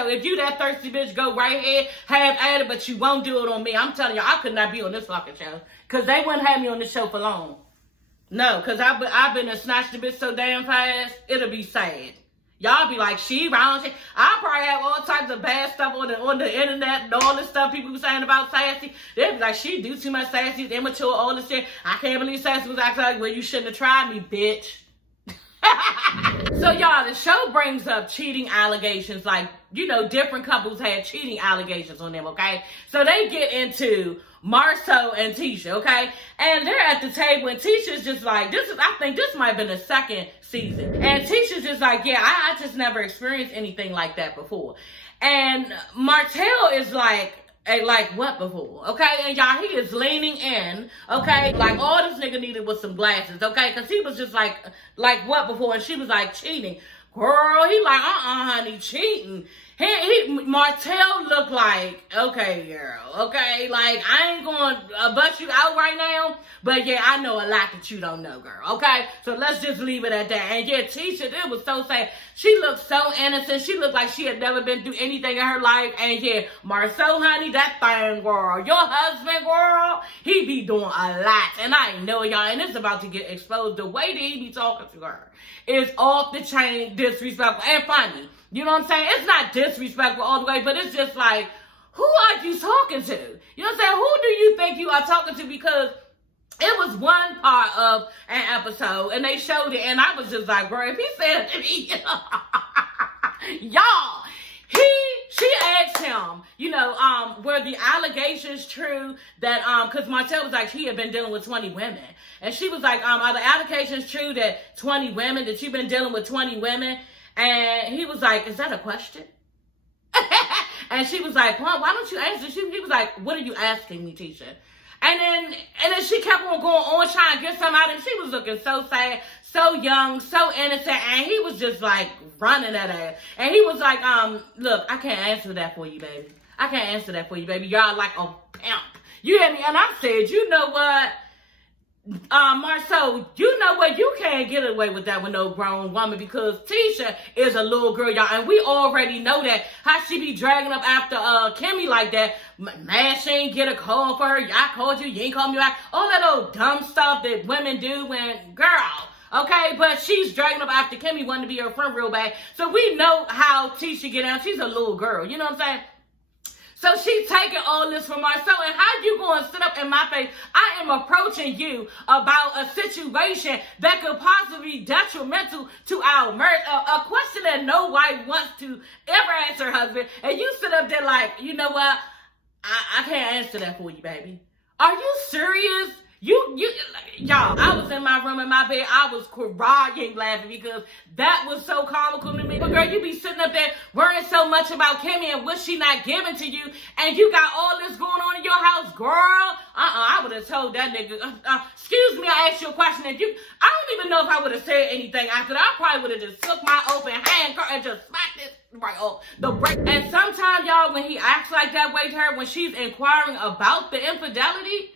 So if you that thirsty bitch, go right ahead, have at it, but you won't do it on me. I'm telling you, I could not be on this fucking show. Because they wouldn't have me on this show for long. No, because I've been to snatch the bitch so damn fast, it'll be sad. Y'all be like, she round. I probably have all types of bad stuff on the internet and all this stuff people be saying about Sassy. They be like, she do too much. Sassy's immature, all this shit. I can't believe Sassy was acting like, well, you shouldn't have tried me, bitch. So, y'all, the show brings up cheating allegations. Like, you know, different couples had cheating allegations on them, okay? So, they get into Marceau and Tisha, okay? And they're at the table, and Tisha's just like, I think this might have been the second season. And Tisha's just like, yeah, I just never experienced anything like that before. And Martell is like what before, okay? And y'all, he is leaning in, okay? Like, all this nigga needed was some glasses, okay? Because he was just like what before? And she was like, cheating. Girl, he like, honey, cheating. Martell looked like, okay, girl, okay? Like, I ain't gonna bust you out right now, but yeah, I know a lot that you don't know, girl, okay? So let's just leave it at that. And yeah, Tisha, it was so sad. She looked so innocent. She looked like she had never been through anything in her life. And yeah, Marceau, honey, that thing, girl, your husband, girl, he be doing a lot. And I ain't know, y'all, and it's about to get exposed. The way that he be talking to her is off the chain, disrespectful, and funny. You know what I'm saying? It's not disrespectful all the way, but it's just like, who are you talking to? You know what I'm saying? Who do you think you are talking to? Because it was one part of an episode, and they showed it, and I was just like, bro, if he said it to me, y'all, she asked him, you know, were the allegations true that, because Martell was like, he had been dealing with 20 women. And she was like, are the allegations true that 20 women, that you've been dealing with 20 women? And he was like, is that a question? And she was like, well, why don't you answer? He was like, what are you asking me, Tisha? And then she kept on going on trying to get something out of him. She was looking so sad, so young, so innocent, and he was just like running at her. And he was like, look, I can't answer that for you, baby. I can't answer that for you, baby. Y'all like a pimp. You hear me? And I said, you know what? Marceau, you know what? You can't get away with that with no grown woman, because Tisha is a little girl, y'all, and we already know that. How she be dragging up after Kimmy like that. Man, she ain't get a call for her. I called you, you ain't called me back. All that old dumb stuff that women do when, girl, okay? But she's dragging up after Kimmy wanting to be her friend real bad. So we know how Tisha get out. She's a little girl, you know what I'm saying? So she's taking all this from Marceau, and how you going to sit up in my face? I am approaching you about a situation that could possibly be detrimental to our marriage, a question that no wife wants to ever ask her husband, and you sit up there like, you know what? I can't answer that for you, baby. Are you serious? Y'all, I was in my room in my bed. I was crying laughing because that was so comical to me. But girl, you be sitting up there worrying so much about Kimmy and what she not giving to you, and you got all this going on in your house, girl. I would have told that nigga, excuse me, I asked you a question. I don't even know if I would have said anything after that. I probably would have just took my open hand and just smacked it right off the break. And sometimes, y'all, when he acts like that way to her, when she's inquiring about the infidelity,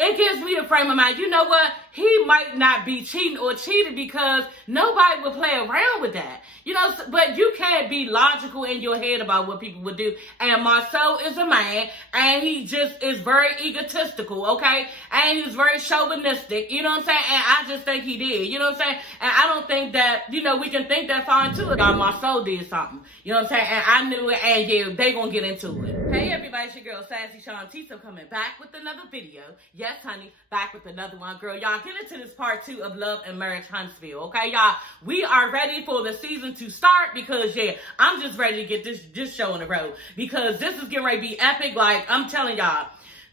it gives me a frame of mind. You know what? He might not be cheating or cheated because nobody would play around with that. You know, but you can't be logical in your head about what people would do. And Marceau is a man, and he just is very egotistical, okay? And he's very chauvinistic, you know what I'm saying? And I just think he did, you know what I'm saying? And I don't think that, you know, we can think that far into it. Marceau did something, you know what I'm saying? And I knew it, and yeah, they gonna get into it. Hey everybody, it's your girl Sassy Shantiso coming back with another video. Yes, honey, back with another one. Girl, y'all, get into this part 2 of Love and Marriage Huntsville, okay, y'all? We are ready for the season to start because, yeah, I'm just ready to get this show on the road because this is getting ready to be epic. Like, I'm telling y'all,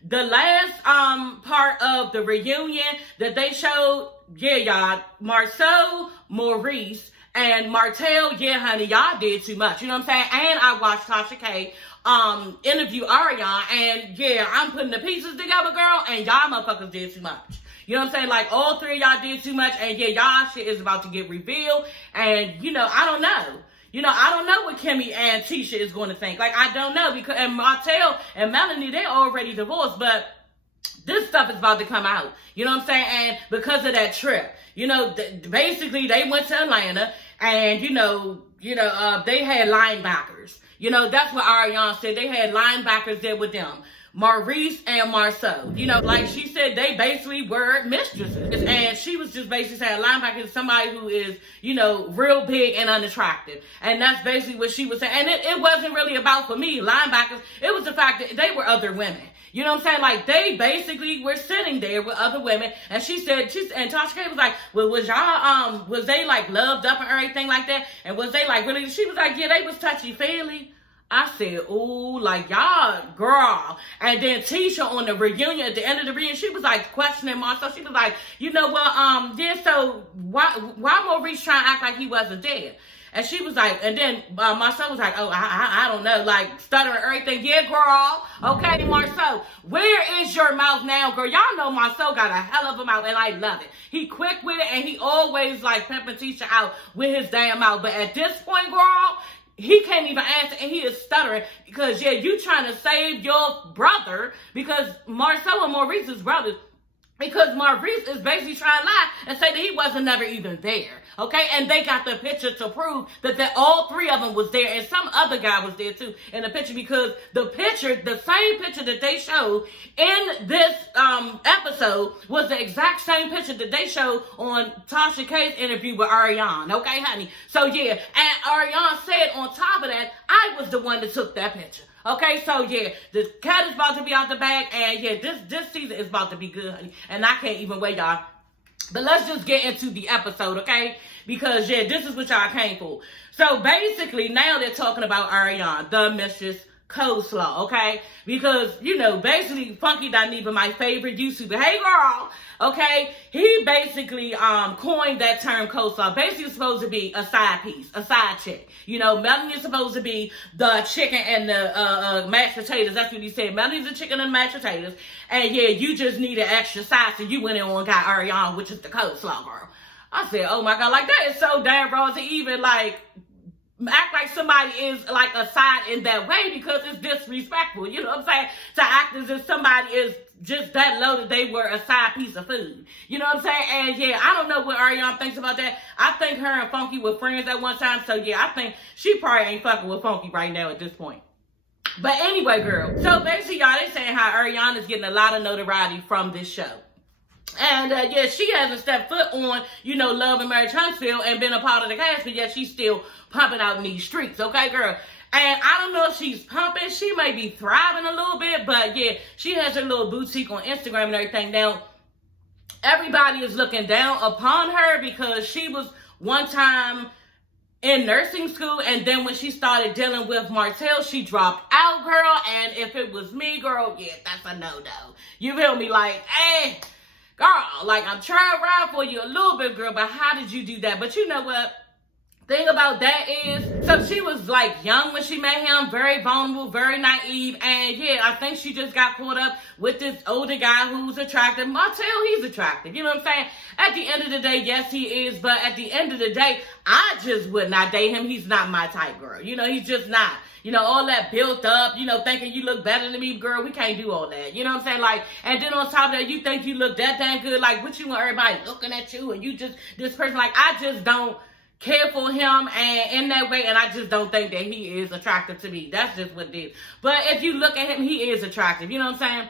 the last part of the reunion that they showed, yeah, y'all, Marceau, Maurice, and Martell, yeah, honey, y'all did too much, you know what I'm saying? And I watched Tasha K interview Ariana, and yeah, I'm putting the pieces together, girl, and y'all motherfuckers did too much. You know what I'm saying? Like, all 3 of y'all did too much, and yeah, y'all shit is about to get revealed, and, you know, I don't know. You know, I don't know what Kimmy and Tisha is going to think. Like, I don't know, because, and Martell and Melanie, they're already divorced, but this stuff is about to come out. You know what I'm saying? And because of that trip, you know, basically, they went to Atlanta, and, you know, they had linebackers. You know, that's what Ariana said. They had linebackers there with them. Maurice and Marceau. You know, like she said, they basically were mistresses. And she was just basically saying linebacker is somebody who is, you know, real big and unattractive. And that's basically what she was saying. And it wasn't really about, for me, linebackers. It was the fact that they were other women. You know what I'm saying? Like, they basically were sitting there with other women. And she said, and Tasha K was like, well, was y'all, was they like loved up and everything like that? And was they like really? She was like, yeah, they was touchy-feely. I said, ooh, like, y'all, girl. And then Tisha on the reunion, at the end of the reunion, she was like questioning Marceau. She was like, you know what, yeah, so why Maurice trying to act like he wasn't dead? And she was like, and then Marceau was like, oh, I don't know, like, stuttering everything. Yeah, girl. Okay, Marceau, where is your mouth now, girl? Y'all know Marceau got a hell of a mouth, and I love it. He quick with it, and he always, like, pimping Tisha out with his damn mouth. But at this point, girl, he can't even answer, and he is stuttering because, yeah, you trying to save your brother because Marceau and Maurice is brothers. Because Maurice is basically trying to lie and say that he wasn't never even there. Okay? And they got the picture to prove that all three of them was there. And some other guy was there too in the picture, because the picture, the same picture that they showed in this episode was the exact same picture that they showed on Tasha K's interview with Ariana. Okay, honey? So, yeah. And Ariana said on top of that, I was the one that took that picture. Okay, so yeah, the cat is about to be out the bag, and yeah, this season is about to be good, honey. And I can't even wait, y'all. But let's just get into the episode, okay? Because yeah, this is what y'all came for. So basically, now they're talking about Ariana, the Mistress Coleslaw, okay? Because, you know, basically, Funky not even my favorite YouTuber. Hey, girl! Okay, he basically coined that term coleslaw. Basically, it's supposed to be a side piece, a side chick. You know, Melanie is supposed to be the chicken and the mashed potatoes. That's what he said. Melanie's the chicken and mashed potatoes. And yeah, you just need an extra side, so you went in and got Ariana, which is the coleslaw girl. I said, oh my God, like that is so damn wrong to even like act like somebody is like a side in that way, because it's disrespectful. You know what I'm saying? To act as if somebody is just that low that they were a side piece of food. You know what I'm saying? And yeah, I don't know what Ariana thinks about that. I think her and Funky were friends at one time. So yeah, I think she probably ain't fucking with Funky right now at this point. But anyway, girl. So basically, y'all, they saying how Ariana's getting a lot of notoriety from this show. And yeah, she hasn't stepped foot on, you know, Love and Marriage Huntsville and been a part of the cast, but yet she's still pumping out in these streets. Okay, girl? And I don't know if she's pumping. She may be thriving a little bit, but yeah, she has her little boutique on Instagram and everything. Now, everybody is looking down upon her because she was one time in nursing school, and then when she started dealing with Martell, she dropped out, girl. And if it was me, girl, yeah, that's a no-no. You feel me? Like, hey, girl, like, I'm trying to ride for you a little bit, girl, but how did you do that? But you know what? Thing about that is, so she was like young when she met him, very vulnerable, very naive, and yeah, I think she just got caught up with this older guy who's attractive. Martell, he's attractive, you know what I'm saying? At the end of the day, yes, he is, but at the end of the day, I just would not date him. He's not my type, girl. You know, he's just not. You know, all that built up, you know, thinking you look better than me, girl, we can't do all that. You know what I'm saying? Like, and then on top of that, you think you look that damn good, like, what you want everybody looking at you, and you just, this person, like, I just don't care for him and in that way, and I just don't think that he is attractive to me. That's just what it is. But if you look at him, he is attractive. You know what I'm saying?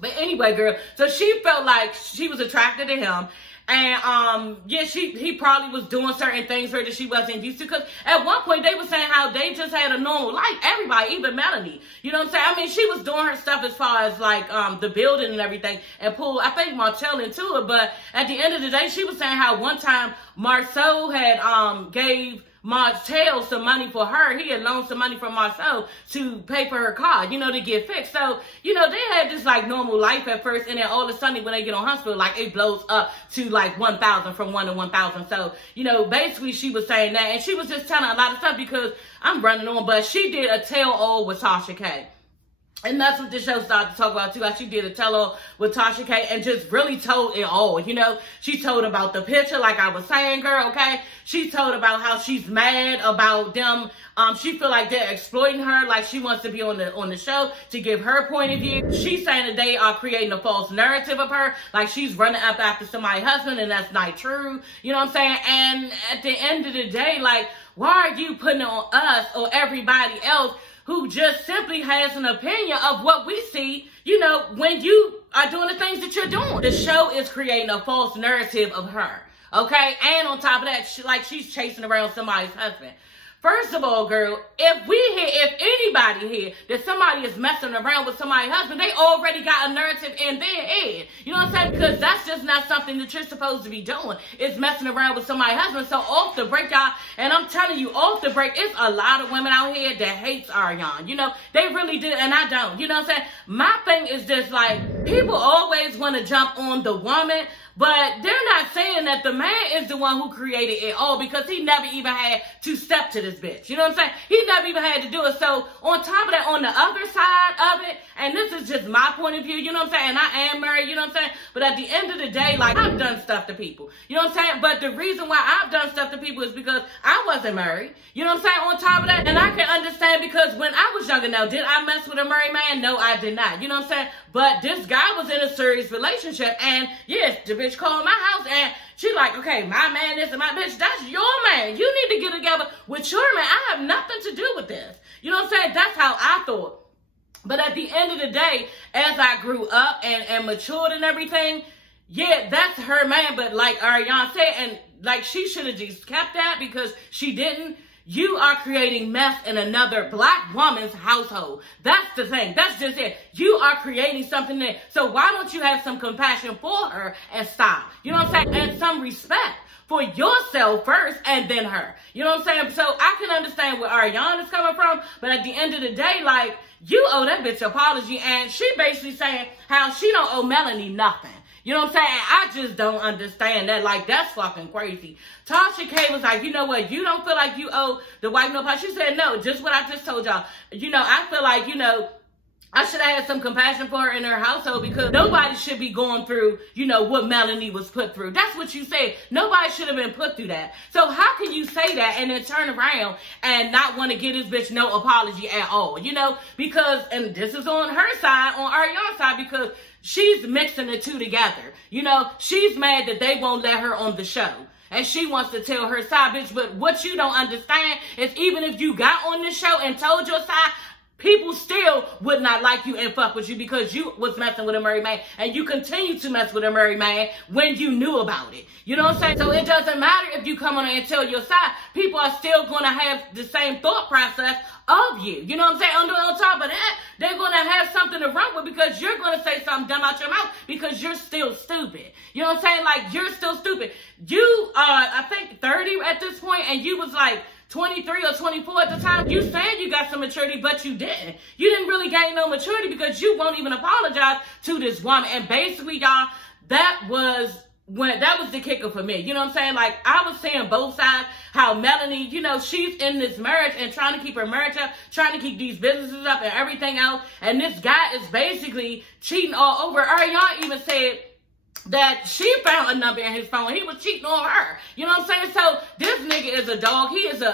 But anyway, girl, so she felt like she was attracted to him. And, yeah, he probably was doing certain things for her that she wasn't used to. Because at one point, they were saying how they just had a normal life. Everybody, even Melanie. You know what I'm saying? I mean, she was doing her stuff as far as, like, the building and everything. And pulled, I think, Martell into it. But at the end of the day, she was saying how one time Marceau had, gave Martell some money for her. He had loaned some money from Marceau to pay for her car, you know, to get fixed. So, you know, they had this like normal life at first, and then all of a sudden when they get on Huntsville, like it blows up to like 1,000, from 1 to 1,000. So, you know, basically she was saying that, and she was just telling a lot of stuff because I'm running on, but she did a tell-all with Tasha K. And that's what this show started to talk about, too. How she did a tell-all with Tasha K and just really told it all, you know. She told about the picture, like I was saying, girl, okay? She told about how she's mad about them. She feel like they're exploiting her, like she wants to be on the show to give her point of view. She's saying that they are creating a false narrative of her, like she's running up after somebody's husband, and that's not true. You know what I'm saying? And at the end of the day, like, why are you putting it on us or everybody else who just simply has an opinion of what we see, you know, when you are doing the things that you're doing? The show is creating a false narrative of her, okay? And on top of that, she's chasing around somebody's husband. First of all, girl, if anybody here that somebody is messing around with somebody's husband, they already got a narrative in their head. You know what I'm saying? Because that's just not something that you're supposed to be doing. It's messing around with somebody's husband. So off the break, y'all, and I'm telling you, off the break, it's a lot of women out here that hates Ariana. You know, they really do, and I don't. You know what I'm saying? My thing is just like, people always want to jump on the woman, but they're not saying that the man is the one who created it all, because he never even had to step to this bitch. You know what I'm saying? He never even had to do it. So on top of that, on the other side of it, and this is just my point of view, you know what I'm saying? And I am married, you know what I'm saying? But at the end of the day, like, I've done stuff to people. You know what I'm saying? But the reason why I've done stuff to people is because I wasn't married. You know what I'm saying? On top of that, and I can understand, because when I was younger now, did I mess with a married man? No, I did not. You know what I'm saying? But this guy was in a serious relationship, and yes, the bitch called my house, and she like, okay, my man is my bitch. That's your man. You need to get together with your man. I have nothing to do with this. You know what I'm saying? That's how I thought. But at the end of the day, as I grew up and matured and everything, yeah, that's her man. But like Ariana said, and like, she should have just kept that, because she didn't. You are creating mess in another black woman's household. That's the thing. That's just it. You are creating something there. So why don't you have some compassion for her and stop? You know what I'm saying? And some respect for yourself first and then her. You know what I'm saying? So I can understand where Ariana is coming from, but at the end of the day, like, you owe that bitch an apology, and she basically saying how she don't owe Melanie nothing. You know what I'm saying? I just don't understand that. Like, that's fucking crazy. Tasha K was like, you know what? You don't feel like you owe the wife no apology? She said, no, just what I just told y'all. You know, I feel like, you know, I should have had some compassion for her in her household, because nobody should be going through, you know, what Melanie was put through. That's what you said. Nobody should have been put through that. So how can you say that and then turn around and not want to give this bitch no apology at all? You know, because, and this is on her side, on Ariana's side, because she's mixing the two together. You know, she's mad that they won't let her on the show, and she wants to tell her side, bitch. But what you don't understand is, even if you got on the show and told your side, people still would not like you and fuck with you, because you was messing with a married man, and you continue to mess with a married man when you knew about it. You know what I'm saying? So it doesn't matter if you come on and tell your side. People are still going to have the same thought process of you. You know what I'm saying? On top of that, they're going to have something to run with, because you're going to say something dumb out your mouth, because you're still stupid. You know what I'm saying? Like, you're still stupid. You are, I think, 30 at this point, and you was like 23 or 24 at the time. You saying you got some maturity, but you didn't. You didn't really gain no maturity, because you won't even apologize to this woman. And basically, y'all, that was the kicker for me. You know what I'm saying? Like, I was saying both sides, how Melanie, you know, she's in this marriage and trying to keep her marriage up, trying to keep these businesses up and everything else. And this guy is basically cheating all over. Ariana even said that she found a number in his phone. He was cheating on her. You know what I'm saying? So this nigga is a dog. He is a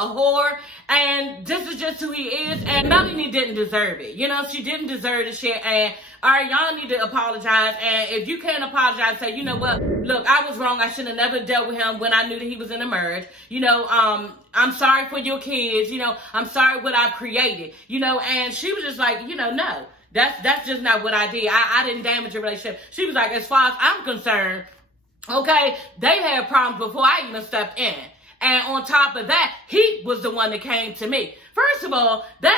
whore. And this is just who he is. And Melanie didn't deserve it. You know, she didn't deserve the shit. And y'all need to apologize. And if you can't apologize, say, you know what? Look, I was wrong. I should have never dealt with him when I knew that he was in a marriage. You know, I'm sorry for your kids. You know, I'm sorry what I've created. You know, and she was just like, you know, no. That's just not what I did. I didn't damage your relationship. She was like, as far as I'm concerned, okay, they had problems before I even stepped in. And on top of that, he was the one that came to me. First of all, those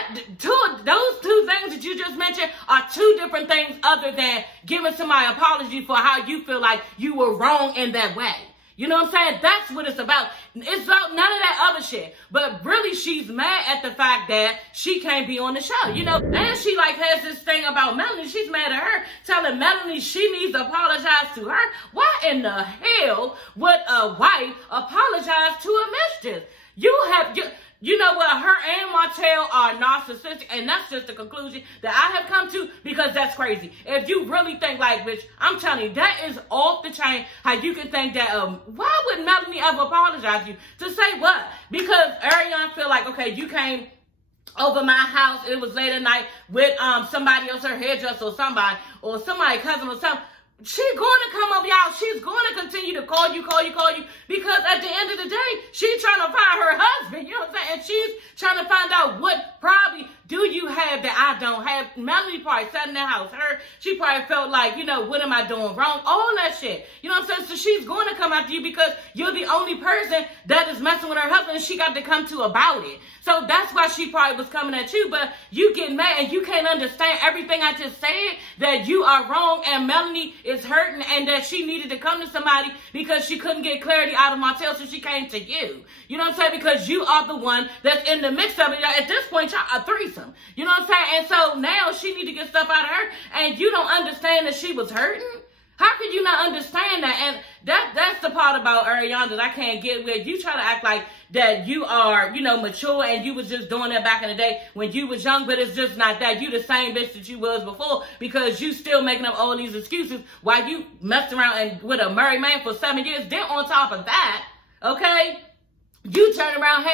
two things that you just mentioned are two different things, other than giving somebody an apology for how you feel like you were wrong in that way. You know what I'm saying? That's what it's about. It's about none of that other shit. But really, she's mad at the fact that she can't be on the show, you know? And she, like, has this thing about Melanie. She's mad at her, telling Melanie she needs to apologize to her. Why in the hell would a wife apologize to a mistress? You know what? Her and Martell are narcissistic, and that's just the conclusion that I have come to, because that's crazy. If you really think like, bitch, I'm telling you, that is off the chain, how you can think that, why would Melanie ever apologize to you? To say what? Because Ariana feel like, okay, you came over my house, it was late at night with somebody else, her hairdresser or somebody cousin or something. She's going to come up, y'all. She's going to continue to call you, because at the end of the day, she's trying to find her husband, you know what I'm saying? And she's trying to find out what probably do you have that I don't have. Melanie probably sat in the house. She probably felt like, you know, what am I doing wrong? All that shit. You know what I'm saying? So she's going to come after you because you're the only person that is messing with her husband and she got to come to about it. So that's why she probably was coming at you, but you get mad and you can't understand everything I just said, that you are wrong and Melanie is hurting and that she needed to come to somebody because she couldn't get clarity out of Martell, so she came to you. You know what I'm saying? Because you are the one that's in the mix of it. At this point, y'all a threesome. You know what I'm saying? And so now she need to get stuff out of her and you don't understand that she was hurting? How could you not understand that? And that's the part about Ariana that I can't get with. You try to act like that you are, you know, mature and you was just doing that back in the day when you was young, but it's just not that. You the same bitch that you was before because you still making up all these excuses while you messed around and with a married man for 7 years. Then on top of that, okay, you turn around,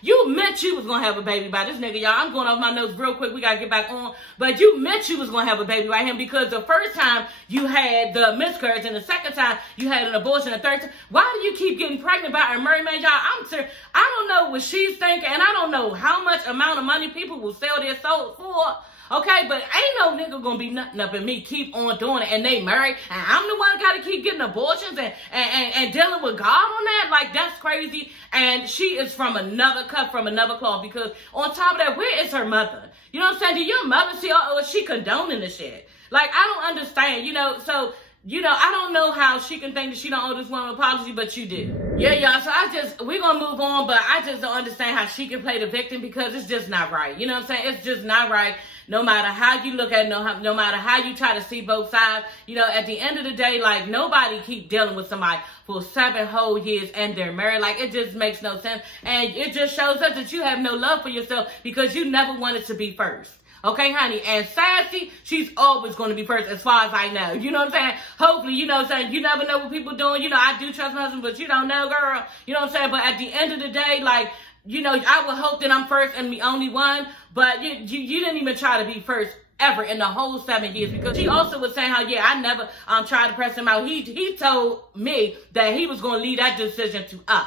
you meant you was going to have a baby by this nigga, y'all. I'm going off my notes real quick. We got to get back on. But you meant you was going to have a baby by him because the first time you had the miscarriage and the second time you had an abortion, the third time. Why do you keep getting pregnant by a married man, y'all? I'm serious. I don't know what she's thinking, and I don't know how much amount of money people will sell their soul for. Okay, but ain't no nigga gonna be nothing up in me keep on doing it and they married and I'm the one gotta keep getting abortions and dealing with God on that. Like, that's crazy. And she is from another cut, from another cloth, because on top of that, where is her mother? You know what I'm saying? Do your mother see, or is she condoning the shit? Like, I don't understand, you know, so, you know, I don't know how she can think that she don't owe this woman an apology, but you do. Yeah, y'all, so we're gonna move on, but I just don't understand how she can play the victim because it's just not right. You know what I'm saying? It's just not right. No matter how you look at it, no matter how you try to see both sides, you know, at the end of the day, like, nobody keep dealing with somebody for 7 whole years and they're married. Like, it just makes no sense. And it just shows us that you have no love for yourself because you never wanted to be first. Okay, honey? And Sassy, she's always going to be first as far as I know. You know what I'm saying? Hopefully, you know what I'm saying? You never know what people doing. You know, I do trust my husband, but you don't know, girl. You know what I'm saying? But at the end of the day, like, you know, I would hope that I'm first and the only one, but you didn't even try to be first ever in the whole 7 years, because she also was saying how, yeah, I never tried to press him out. He told me that he was going to leave that decision to us.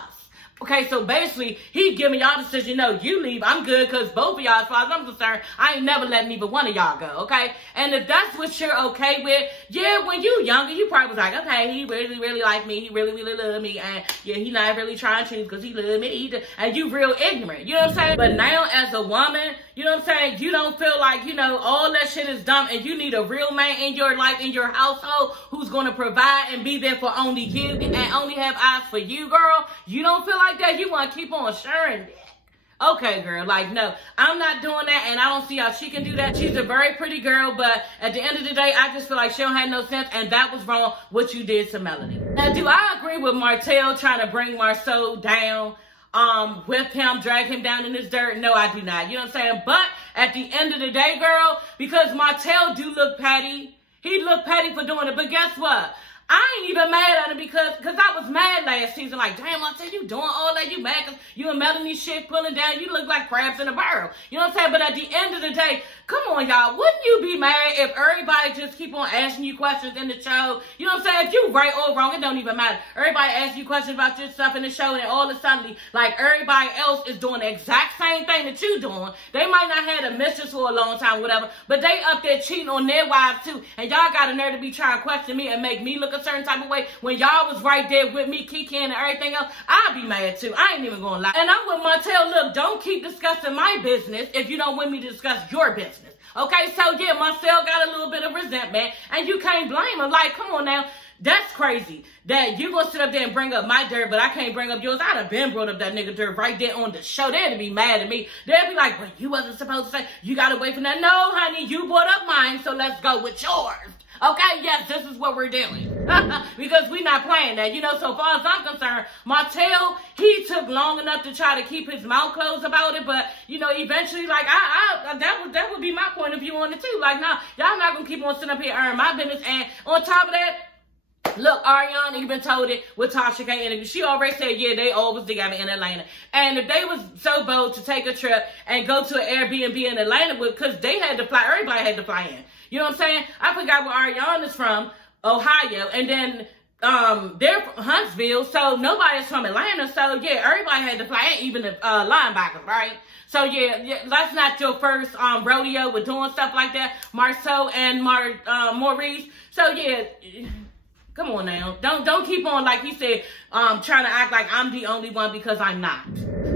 Okay, so basically, he giving y'all the decision, no, you leave, I'm good, because both of y'all, as far as I'm concerned, I ain't never letting either one of y'all go, okay? And if that's what you're okay with, yeah, when you younger, you probably was like, okay, he really, really like me, he really, really love me, and yeah, he not really trying to choose because he love me, and you real ignorant, you know what I'm saying? But now, as a woman, you know what I'm saying, you don't feel like, you know, all that shit is dumb, and you need a real man in your life, in your household, who's going to provide and be there for only you, and only have eyes for you, girl. You don't feel like that? You want to keep on sharing it? Okay, girl, like, no, I'm not doing that, and I don't see how she can do that. She's a very pretty girl, but at the end of the day, I just feel like she don't have no sense, and that was wrong, what you did to Melanie. Now, do I agree with Martell trying to bring Marceau down, with him, drag him down in this dirt? No, I do not. You know what I'm saying? But at the end of the day, girl, because Martell do look petty, he look petty for doing it, but guess what? I ain't even mad at him because I was mad last season. Like, damn, I said, you doing all that? You mad because you and Melanie shit pulling down. You look like crabs in a barrel. You know what I'm saying? But at the end of the day, come on, y'all. Wouldn't you be mad if everybody just keep on asking you questions in the show? You know what I'm saying? If you right or wrong, it don't even matter. Everybody asks you questions about your stuff in the show, and all of a sudden, like, everybody else is doing the exact same thing that you doing. They might not have a mistress for a long time, whatever, but they up there cheating on their wives too. And y'all got a nerve to be trying to question me and make me look a certain type of way when y'all was right there with me, kicking and everything else. I'd be mad too. I ain't even gonna lie. And I'm with Martell. Look, don't keep discussing my business if you don't want me to discuss your business. Okay, so yeah, Marcel got a little bit of resentment, and you can't blame him. Like, come on now. That's crazy that you gonna sit up there and bring up my dirt, but I can't bring up yours. I'd have been brought up that nigga dirt right there on the show. They'd be mad at me. They'd be like, well, you wasn't supposed to say, you gotta wait for that. No, honey, you brought up mine, so let's go with yours. Okay, yes, this is what we're doing. Because we're not playing that. You know, so far as I'm concerned, Martell, he took long enough to try to keep his mouth closed about it, but, you know, eventually, like, that would be my point of view on it too. Like, nah, y'all not gonna keep on sitting up here airing my business, and on top of that, look, Ariana even told it with Tasha K interview. She already said, yeah, they always together in Atlanta. And if they was so bold to take a trip and go to an Airbnb in Atlanta, because they had to fly, everybody had to fly in. You know what I'm saying? I forgot where Ariana's from, Ohio, and then they're from Huntsville, so nobody's from Atlanta. So yeah, everybody had to fly, even the linebackers, right? So yeah, that's not your first rodeo with doing stuff like that, Marceau and Maurice. So yeah, come on now, don't keep on, like he said, trying to act like I'm the only one, because I'm not.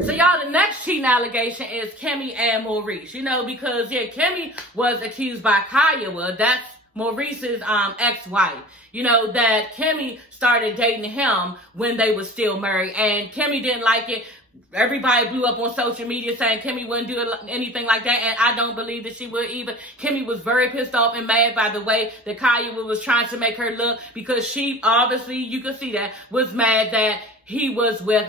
So y'all, the next cheating allegation is Kimmy and Maurice. You know, because yeah, Kimmy was accused by Kiowa, that's Maurice's ex-wife. You know, that Kimmy started dating him when they were still married, and Kimmy didn't like it. Everybody blew up on social media saying Kimmy wouldn't do anything like that, and I don't believe that she would either. Kimmy was very pissed off and mad by the way that Kiowa was trying to make her look, because she obviously, you could see that, was mad that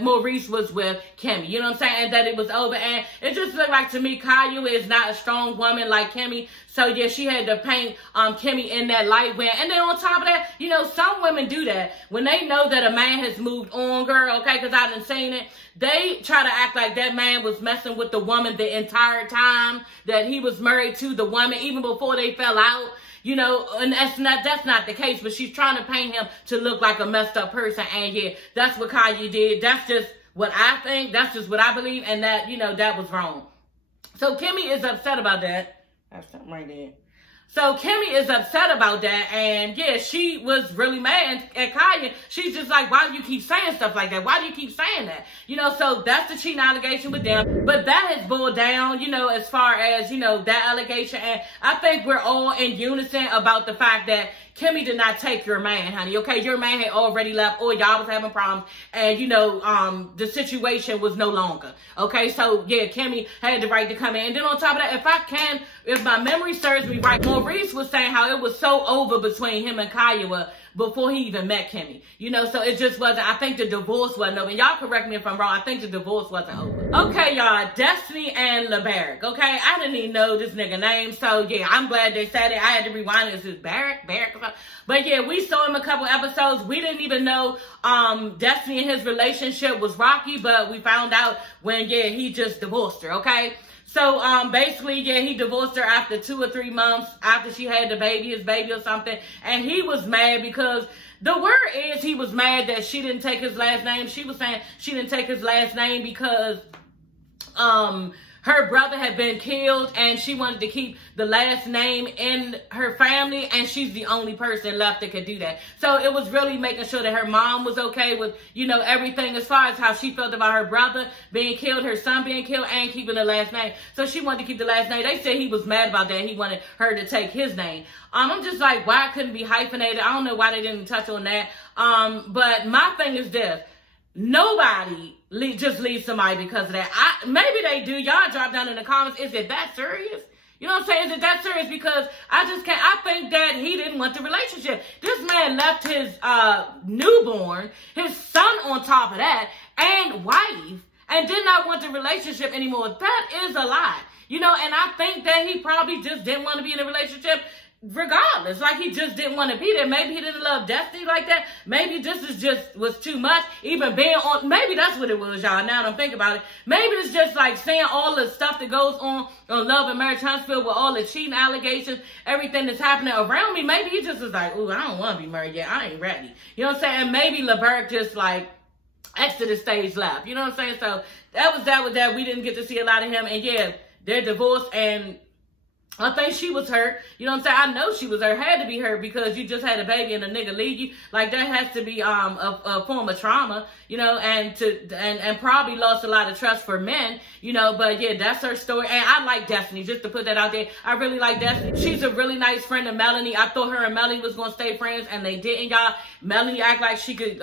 Maurice was with Kimmy, you know what I'm saying, and that it was over. And it just looked like to me Kiowa is not a strong woman like Kimmy. So yeah, she had to paint Kimmy in that light wear. And then on top of that, you know, some women do that when they know that a man has moved on, girl, okay, because I done seen it. They try to act like that man was messing with the woman the entire time that he was married to the woman, even before they fell out. You know, and that's not the case, but she's trying to paint him to look like a messed up person. And yeah, that's what Kanye did. That's just what I think. That's just what I believe. And that, you know, that was wrong. So Kimmy is upset about that. That's something right there. So Kimmy is upset about that, and yeah, she was really mad at Kanye. She's just like, why do you keep saying stuff like that? Why do you keep saying that? You know, so that's the cheating allegation with them. But that has boiled down, you know, as far as, you know, that allegation. And I think we're all in unison about the fact that Kimmy did not take your man, honey, okay? Your man had already left, or y'all was having problems, and, you know, the situation was no longer, okay? So, yeah, Kimmy had the right to come in. And then on top of that, if my memory serves me right, Maurice was saying how it was so over between him and Kiowa before he even met Kimmy. You know, so it just wasn't, I think the divorce wasn't over. And y'all correct me if I'm wrong, I think the divorce wasn't over. Okay, y'all, Destiny and LeBarrick, okay? I didn't even know this nigga name, so yeah, I'm glad they said it. I had to rewind it. Is this Barrick? But yeah, we saw him a couple episodes. We didn't even know Destiny and his relationship was rocky, but we found out when, yeah, he just divorced her, okay? So, basically, yeah, he divorced her after 2 or 3 months after she had his baby or something. And he was mad because the word is he was mad that she didn't take his last name. She was saying she didn't take his last name because, her brother had been killed and she wanted to keep the last name in her family, and she's the only person left that could do that. So it was really making sure that her mom was okay with, you know, everything as far as how she felt about her brother being killed, her son being killed, and keeping the last name. So she wanted to keep the last name. They said he was mad about that. He wanted her to take his name. I'm just like, why it couldn't be hyphenated? I don't know why they didn't touch on that. But my thing is this. Nobody just leaves somebody because of that. Maybe they do. Y'all drop down in the comments. Is it that serious? You know what I'm saying? Is it that serious? Because I just can't. I think that he didn't want the relationship. This man left his newborn, his son on top of that, and wife, and did not want the relationship anymore. That is a lie. You know, and I think that he probably just didn't want to be in a relationship regardless. Like, he just didn't want to be there. Maybe he didn't love Destiny like that. Maybe this was too much. Even being on, maybe that's what it was, y'all. Now that I'm thinking about it. Maybe it's just like saying all the stuff that goes on Love and Marriage Huntsville with all the cheating allegations, everything that's happening around me. Maybe he just was like, ooh, I don't want to be married yet. I ain't ready. You know what I'm saying? And maybe LeBarrick just like exited stage left. You know what I'm saying? So that was that. We didn't get to see a lot of him. And yeah, they're divorced, and I think she was hurt. You know what I'm saying? I know she was hurt. Had to be hurt because you just had a baby and a nigga leave you. Like, that has to be a form of trauma, you know, and probably lost a lot of trust for men, you know. But yeah, that's her story. And I like Destiny, just to put that out there. I really like Destiny. She's a really nice friend of Melanie. I thought her and Melanie was gonna stay friends, and they didn't, y'all. Melanie act like she could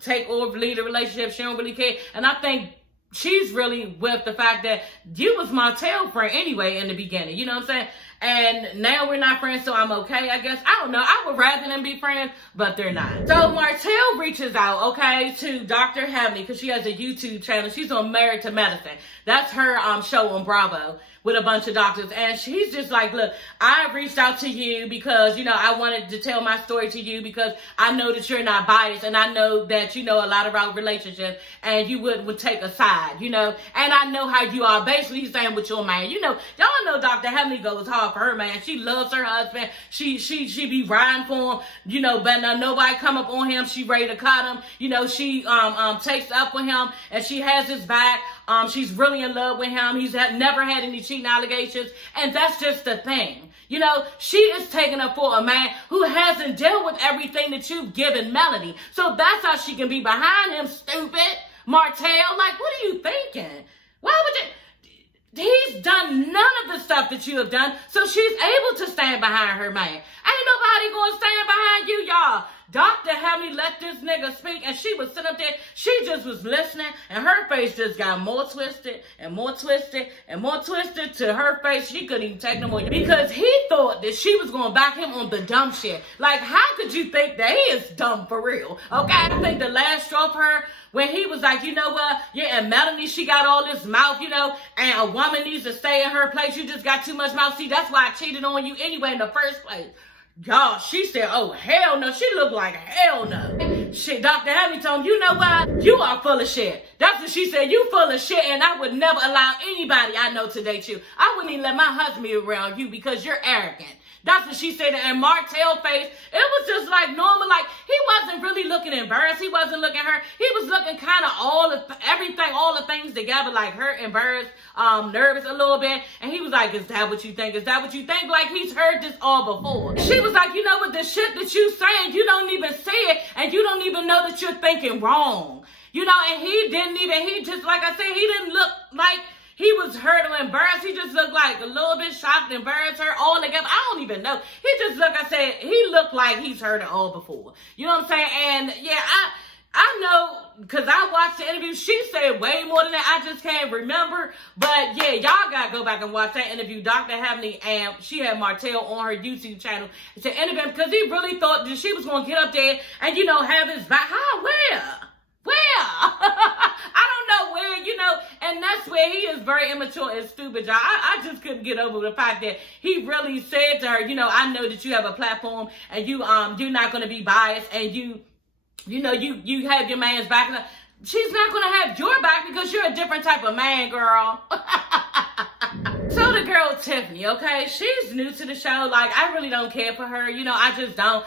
take over, lead a relationship. She don't really care. And I think she's really with the fact that you was my tail friend anyway in the beginning. You know what I'm saying? And now we're not friends, so I'm okay, I guess. I don't know. I would rather them be friends, but they're not. So Martell reaches out, okay, to Dr. Heavenly, because she has a YouTube channel. She's on Married to Medicine. That's her show on Bravo with a bunch of doctors. And she's just like, look, I reached out to you because, you know, I wanted to tell my story to you because I know that you're not biased, and I know that you know a lot about relationships, and you would take a side, you know, and I know how you are. Basically, he's saying with your man, you know, y'all know Dr. Heavenly goes hard for her man. She loves her husband. She be riding for him, you know, but nobody come up on him. She ready to cut him. You know, she takes up with him and she has his back. She's really in love with him. He's never had any cheating allegations. And that's just the thing. You know, she is taking up for a man who hasn't dealt with everything that you've given Melanie. So that's how she can be behind him, stupid. Martell, like, what are you thinking? Why would you? He's done none of the stuff that you have done, so she's able to stand behind her man. Ain't nobody gonna stand behind you, y'all. Dr. Heavenly let this nigga speak, and she was sitting up there. She just was listening, and her face just got more twisted and more twisted and more twisted to her face. She couldn't even take no more because he thought that she was going to back him on the dumb shit. Like, how could you think that he is dumb for real? Okay, I think the last straw for her, when he was like, you know what? Yeah, and Melanie, she got all this mouth, you know, and a woman needs to stay in her place. You just got too much mouth. See, that's why I cheated on you anyway in the first place. Y'all, she said, oh, hell no. She looked like hell no. Shit, Dr. Heavenly told him, you know what? You are full of shit. That's what she said. You full of shit, and I would never allow anybody I know to date you. I wouldn't even let my husband be around you because you're arrogant. That's what she said. And Martell face, it was just like normal. Like, he wasn't really looking embarrassed. He wasn't looking hurt. He was looking kind of all the things together, like hurt, embarrassed, nervous a little bit. And he was like, is that what you think? Is that what you think? Like, he's heard this all before. She was like, you know what? The shit that you saying, you don't even see it. And you don't even know that you're thinking wrong. You know, and he just, like I said, he didn't look like he was hurt or embarrassed. He just looked like a little bit shocked, embarrassed, hurt, all together. I don't even know. He just looked, I said, he looked like he's heard it all before. You know what I'm saying? And yeah, I know, because I watched the interview. She said way more than that. I just can't remember. But yeah, y'all got to go back and watch that interview. Dr. Heavenly, and she had Martell on her YouTube channel to interview him because he really thought that she was going to get up there and, you know, have his back. How? Where? I don't know where, you know, and that's where he is very immature and stupid, y'all. I just couldn't get over the fact that he really said to her, you know, I know that you have a platform and you're not going to be biased and you know, you have your man's back. She's not going to have your back because you're a different type of man, girl. So the girl, Tiffany, okay, she's new to the show. Like, I really don't care for her. You know, I just don't.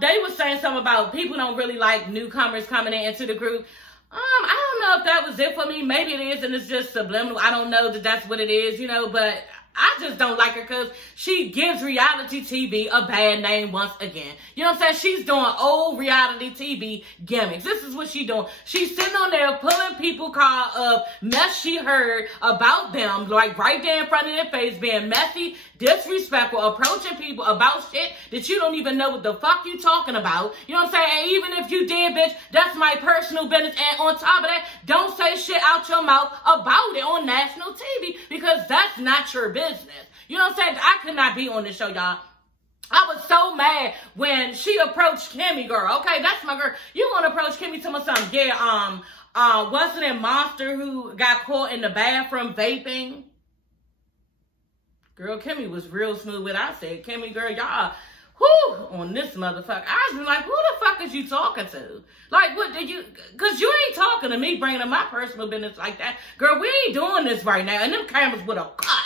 They were saying something about people don't really like newcomers coming into the group. I don't know if that was it for me. Maybe it is, and it's just subliminal. I don't know that that's what it is, you know, but I just don't like her because she gives reality TV a bad name once again. You know what I'm saying? She's doing old reality TV gimmicks. This is what she's doing. She's sitting on there pulling people call of mess she heard about them, like right there in front of their face, being messy, disrespectful, approaching people about shit that you don't even know what the fuck you talking about. You know what I'm saying? And even if you did, bitch, that's my personal business. And on top of that, don't say shit out your mouth about it on national TV because that's not your business. You know what I'm saying? I could not be on this show, y'all. I was so mad when she approached Kimmy, girl. Okay, that's my girl. You gonna approach Kimmy to me something? Yeah, wasn't it Monster who got caught in the bathroom vaping? Girl, Kimmy was real smooth with it. I said, Kimmy, girl, y'all, whoo, on this motherfucker. I was like, who the fuck is you talking to? Like, what did you, because you ain't talking to me, bringing up my personal business like that. Girl, we ain't doing this right now. And them cameras would have cut.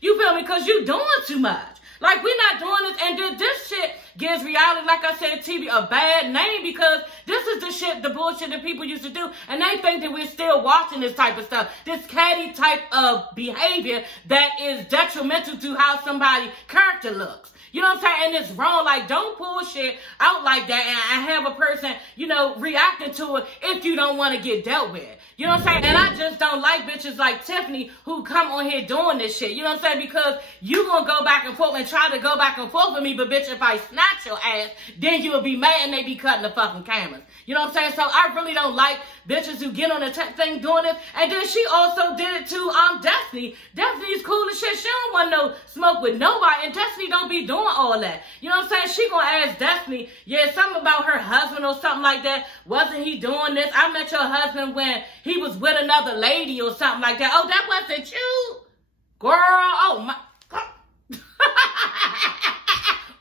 You feel me? Because you doing too much. Like, we're not doing this. And this shit gives reality, like I said, TV a bad name because this is the shit, the bullshit that people used to do. And they think that we're still watching this type of stuff. This catty type of behavior that is detrimental to how somebody's character looks. You know what I'm saying? And it's wrong. Like, don't pull shit out like that and have a person, you know, reacting to it if you don't want to get dealt with. You know what I'm saying? And I just don't like bitches like Tiffany who come on here doing this shit. You know what I'm saying? Because you gonna go back and forth and try to go back and forth with me, but bitch, if I snatch your ass, then you'll be mad and they be cutting the fucking cameras. You know what I'm saying? So I really don't like bitches who get on the thing doing this. And then she also did it to Destiny. Destiny's cool as shit. She don't want no smoke with nobody. And Destiny don't be doing all that. You know what I'm saying? She gonna ask Destiny, yeah, something about her husband or something like that. Wasn't he doing this? I met your husband when he was with another lady or something like that. Oh, that wasn't you? Girl, oh my.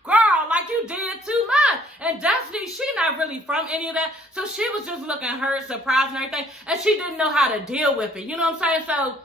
Girl, like you did too much. And Destiny, she not really from any of that. So she was just looking hurt, surprised and everything. And she didn't know how to deal with it. You know what I'm saying? So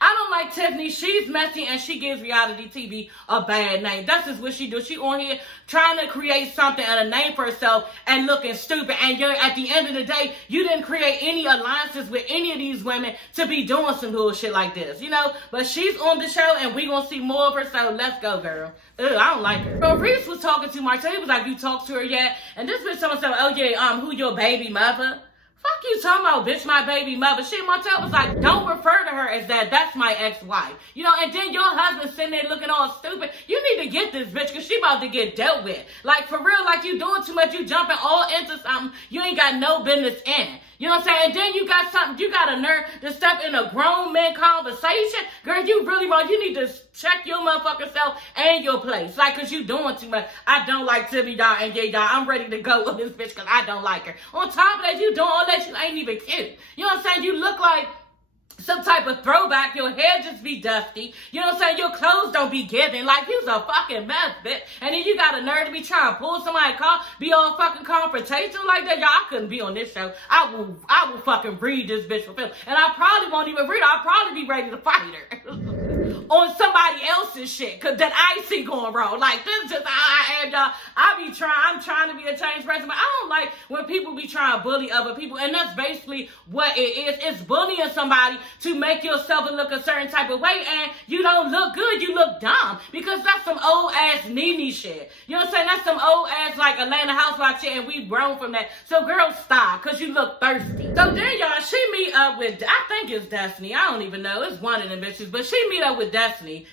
I don't like Tiffany. She's messy and she gives reality TV a bad name. That's just what she do. She on here trying to create something and a name for herself and looking stupid. And you're, at the end of the day, you didn't create any alliances with any of these women to be doing some bullshit like this, you know? But she's on the show and we gonna see more of her, so let's go, girl. Ugh, I don't like her. So Reese was talking to Martell. He was like, you talked to her yet? And this bitch told herself, oh yeah, who your baby mother? Fuck you talking about, bitch, my baby mother. Shit, Martell was like, don't refer to her as that. That's my ex-wife. You know, and then your husband sitting there looking all stupid. You need to get this bitch because she about to get dealt with. Like, for real, like you doing too much. You jumping all into something you ain't got no business in. You know what I'm saying? And then you got something, you got a nerve to step in a grown man conversation. Girl, you really wrong. You need to check your motherfucking self and your place. Like, cause you doing too much. I don't like Tiffany, y'all, and yeah, y'all, I'm ready to go with this bitch cause I don't like her. On top of that, you doing all that, you ain't even cute. You know what I'm saying? You look like some type of throwback. Your hair just be dusty. You know what I'm saying? Your clothes don't be giving. Like, you's a fucking mess, bitch. And then you got a nerve to be trying to pull somebody's car, be all fucking confrontational like that. Y'all, I couldn't be on this show. I will fucking read this bitch for film. And I probably won't even read her. I'll probably be ready to fight her. On somebody else's shit, cause that I see going wrong. Like, this is just how I am, y'all. I'm trying to be a changed person, but I don't like when people be trying to bully other people, and that's basically what it is. It's bullying somebody to make yourself look a certain type of way, and you don't look good, you look dumb, because that's some old ass Nene shit. You know what I'm saying? That's some old ass like Atlanta Housewife shit, and we've grown from that. So girls, stop, cause you look thirsty. So then y'all, she meet up with, I think it's Destiny, I don't even know, it's one of them bitches, but she meet up with Destiny,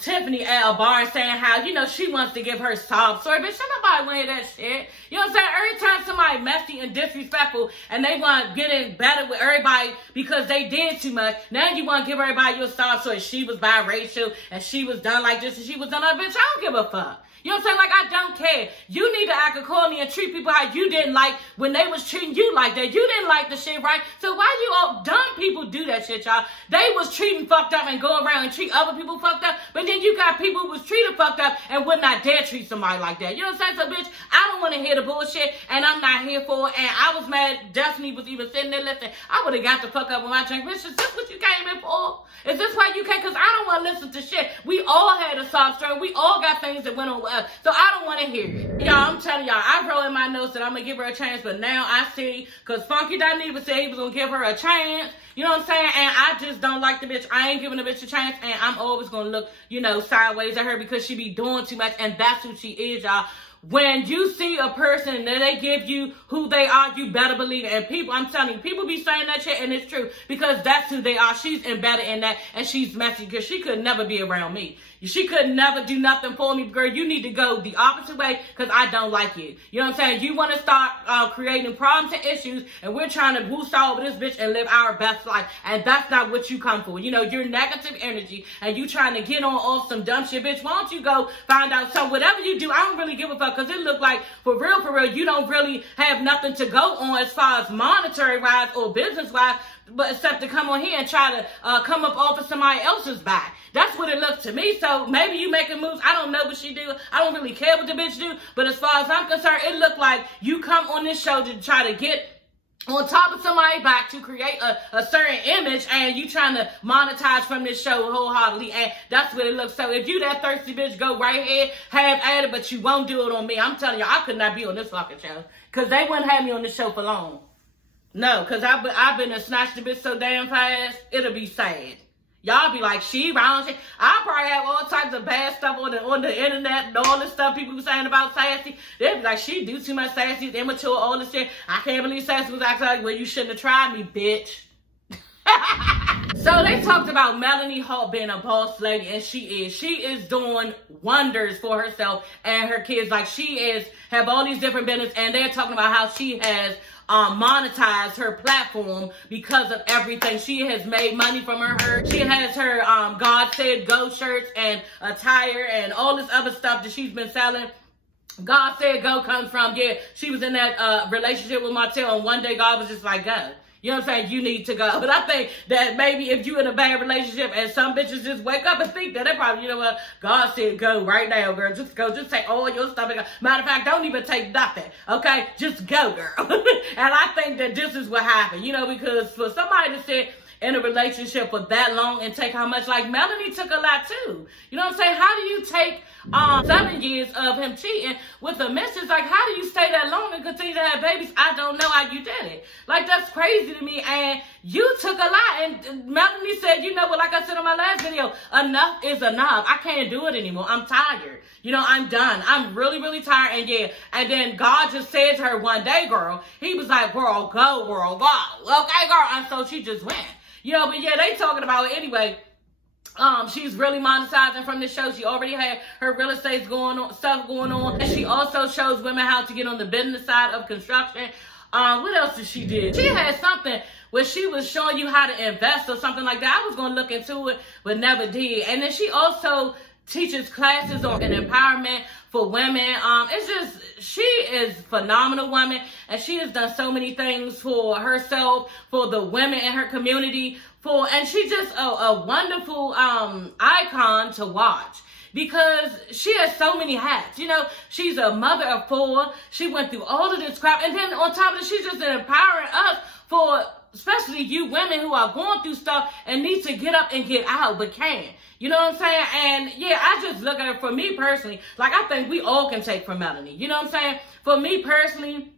Tiffany at a bar saying how, you know, she wants to give her sob story. Bitch, nobody want to hear that shit. You know what I'm saying? Every time somebody messy and disrespectful and they want to get in better with everybody because they did too much, now you want to give everybody your sob story. She was biracial and she was done like this and she was done like, bitch, I don't give a fuck. You know what I'm saying? Like, I don't care. You need to act accordingly and treat people how you didn't like when they was treating you like that. You didn't like the shit, right? So why you all dumb people do that shit, y'all? They was treating fucked up and go around and treat other people fucked up, but then you got people who was treated fucked up and would not dare treat somebody like that. You know what I'm saying? So, bitch, I don't want to hear the bullshit, and I'm not here for it, and I was mad Destiny was even sitting there listening. I would have got the fuck up with my drink. Bitch, is this what you came in for? Is this why you came? Because I don't want to listen to shit. We all had a soft story. We all got things that went on with us. So I don't want to hear it. Y'all, I'm telling y'all, I wrote in my notes that I'm going to give her a chance, but now I see, because Funky Dineva said he was going to give her a chance. You know what I'm saying? And I just don't like the bitch. I ain't giving the bitch a chance, and I'm always going to look, you know, sideways at her because she be doing too much, and that's who she is, y'all. When you see a person and they give you who they are, you better believe it. And people, I'm telling you, people be saying that shit, and it's true because that's who they are. She's embedded in that, and she's messy because she could never be around me. She could never do nothing for me, girl. You need to go the opposite way because I don't like you. You know what I'm saying? You want to start creating problems and issues, and we're trying to boost all over this bitch and live our best life. And that's not what you come for. You know, you're negative energy, and you trying to get on off some dumb shit, bitch. Why don't you go find out something? Whatever you do, I don't really give a fuck because it look like, for real, you don't really have nothing to go on as far as monetary-wise or business-wise, but except to come on here and try to come up off of somebody else's back. That's what it looks to me. So maybe you making moves. I don't know what she do. I don't really care what the bitch do. But as far as I'm concerned, it looked like you come on this show to try to get on top of somebody back to create a certain image, and you trying to monetize from this show wholeheartedly, and that's what it looks. So if you that thirsty bitch, go right ahead, have at it, but you won't do it on me. I'm telling you, I could not be on this fucking show because they wouldn't have me on this show for long. No, because I've been to snatch the bitch so damn fast, it'll be sad. Y'all be like, she wrong. I probably have all types of bad stuff on the internet and all this stuff people be saying about Sassy. They be like, she do too much. Sassy's immature, all this shit. I can't believe Sassy was acting like, well, you shouldn't have tried me, bitch. So they talked about Melanie Hart being a boss lady, and she is doing wonders for herself and her kids. Like, have all these different businesses, and they're talking about how she has monetize her platform because of everything. She has made money from her. She has her God Said Go shirts and attire and all this other stuff that she's been selling. God Said Go comes from, yeah, she was in that relationship with Martell, and one day God was just like, go. You know what I'm saying? You need to go. But I think that maybe if you're in a bad relationship and some bitches just wake up and think that, they probably, you know what, God said go right now, girl. Just go. Just take all your stuff and go. Matter of fact, don't even take nothing, okay? Just go, girl. And I think that this is what happened, you know, because for somebody to say, in a relationship for that long and take how much? Like, Melanie took a lot too. You know what I'm saying? How do you take 7 years of him cheating with a missus? Like, how do you stay that long and continue to have babies? I don't know how you did it. Like, that's crazy to me. And you took a lot. And Melanie said, you know what, like I said in my last video, enough is enough. I can't do it anymore. I'm tired. You know, I'm done. I'm really, really tired. And yeah, and then God just said to her one day, girl, he was like, girl, go, girl, go. Okay, girl. And so she just went. You know, but yeah, they talking about it anyway. She's really monetizing from this show. She already had her real estate stuff going on. And she also shows women how to get on the business side of construction. What else did she do? She had something where she was showing you how to invest or something like that. I was going to look into it, but never did. And then she also teaches classes on empowerment for women. It's just, she is a phenomenal woman, and she has done so many things for herself, for the women in her community, and she's just a wonderful icon to watch. Because she has so many hats. You know, she's a mother of 4. She went through all of this crap. And then on top of it, she's just empowering us for, especially you women who are going through stuff and need to get up and get out, but can't. You know what I'm saying? And yeah, I just look at it, for me personally, like, I think we all can take from Melanie. You know what I'm saying? For me personally,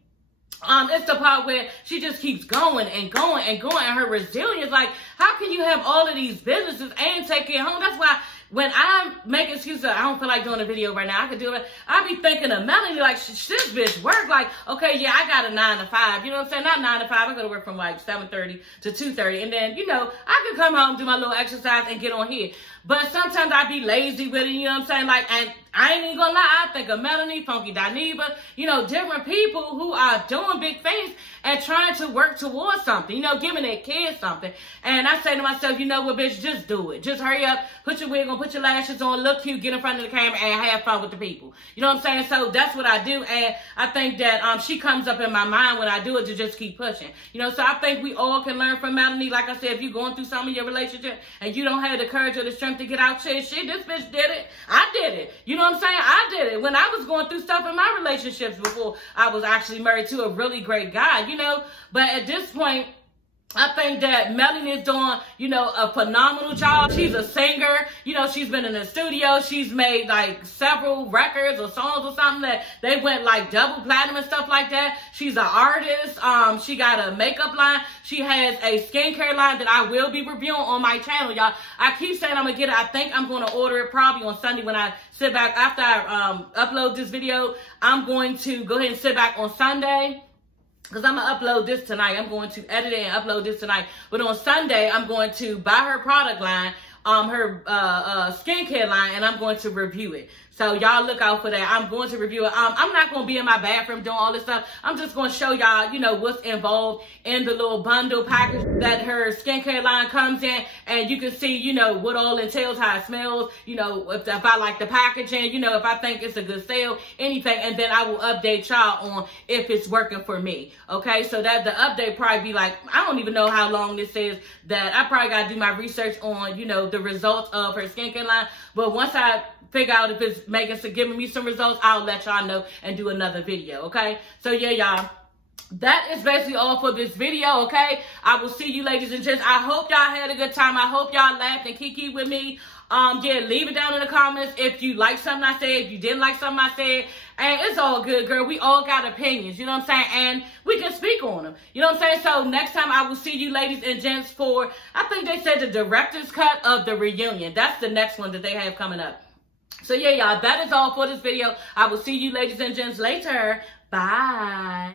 it's the part where she just keeps going and going and going, and her resilience. Like, how can you have all of these businesses and take it home? That's why when I make excuses, I don't feel like doing a video right now, I could do it. I be thinking of Melanie, like, this bitch work. Like, okay, yeah, I got a 9 to 5. You know what I'm saying? Not 9 to 5. I go to work from like 7:30 to 2:30. And then, you know, I could come home, do my little exercise, and get on here. But sometimes I be lazy with it, you know what I'm saying? Like, and I ain't even gonna lie, I think of Melanie, Funky Dineva, you know, different people who are doing big things and trying to work towards something, you know, giving their kids something. And I say to myself, you know what, bitch, just do it. Just hurry up, put your wig on, put your lashes on, look cute, get in front of the camera, and have fun with the people. You know what I'm saying? So that's what I do. And I think that she comes up in my mind when I do it, to just keep pushing. You know, so I think we all can learn from Melanie. Like I said, if you're going through something in your relationship and you don't have the courage or the strength to get out, shit, this bitch did it. I did it. You know what I'm saying? I did it when I was going through stuff in my relationships before I was actually married to a really great guy, you know. But at this point, I think that Melanie is doing, you know, a phenomenal job. She's a singer. You know, she's been in the studio. She's made like several records or songs or something that they went like double platinum and stuff like that. She's an artist. She got a makeup line. She has a skincare line that I will be reviewing on my channel, y'all. I keep saying I'm going to get it. I think I'm going to order it probably on Sunday when I sit back. After I upload this video, I'm going to go ahead and sit back on Sunday, because I'm going to upload this tonight. I'm going to edit it and upload this tonight. But on Sunday, I'm going to buy her product line, her skincare line, and I'm going to review it. So y'all look out for that. I'm going to review it. I'm not going to be in my bathroom doing all this stuff. I'm just going to show y'all, you know, what's involved in the little bundle package that her skincare line comes in. And you can see, you know, what all entails, how it smells, you know, if I like the packaging, you know, if I think it's a good sale, anything. And then I will update y'all on if it's working for me. Okay, so that the update probably be like, I don't even know how long this is, that I probably got to do my research on, you know, the results of her skincare line. But once I figure out if it's giving me some results, I'll let y'all know and do another video, okay? So yeah, y'all, that is basically all for this video, okay? I will see you ladies and gents. I hope y'all had a good time. I hope y'all laughed and kiki with me. Yeah, leave it down in the comments if you like something I said, if you didn't like something I said. And it's all good, girl. We all got opinions, you know what I'm saying? And we can speak on them, you know what I'm saying? So next time I will see you ladies and gents for, I think they said the director's cut of the reunion. That's the next one that they have coming up. So yeah, y'all, that is all for this video. I will see you ladies and gents later. Bye.